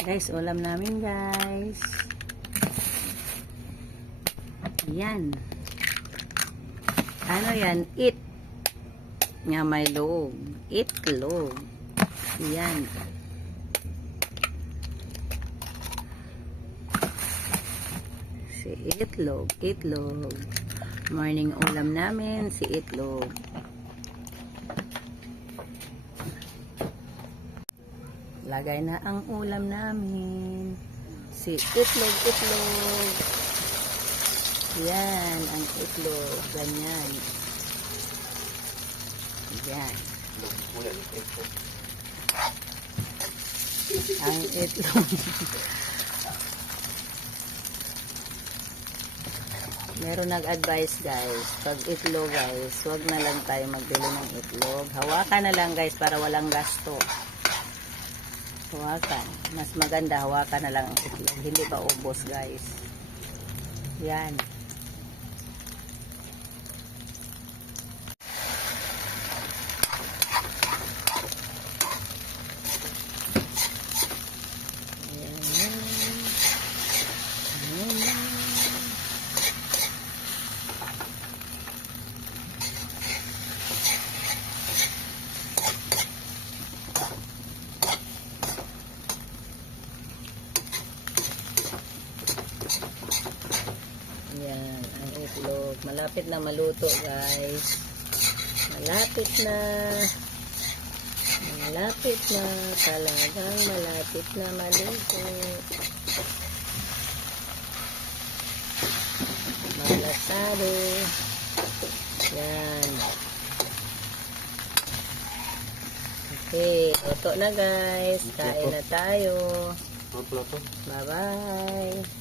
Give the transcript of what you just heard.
Guys, ulam namin guys. Yan. Ano yan? It. Nga may loob. Itlog. Yan. Si itlog. Itlog. Morning ulam namin. Si itlog. Lagay na ang ulam namin. Si itlog. Itlog. Yan. Ang itlog. Ganyan. Yan. Ang itlog. Meron nag-advise guys, pag itlog guys, wag na lang tayo magbili ng itlog. Hawakan na lang guys para walang gasto. Hawakan. Mas maganda hawakan na lang ang itlog. Hindi pa ubos guys. Yan. Yan, ang itlog. Malapit na maluto, guys. Malapit na. Malapit na. Talagang malapit na maluto. Malasado. Yan. Okay, luto na, guys. Kain na tayo. Bye-bye.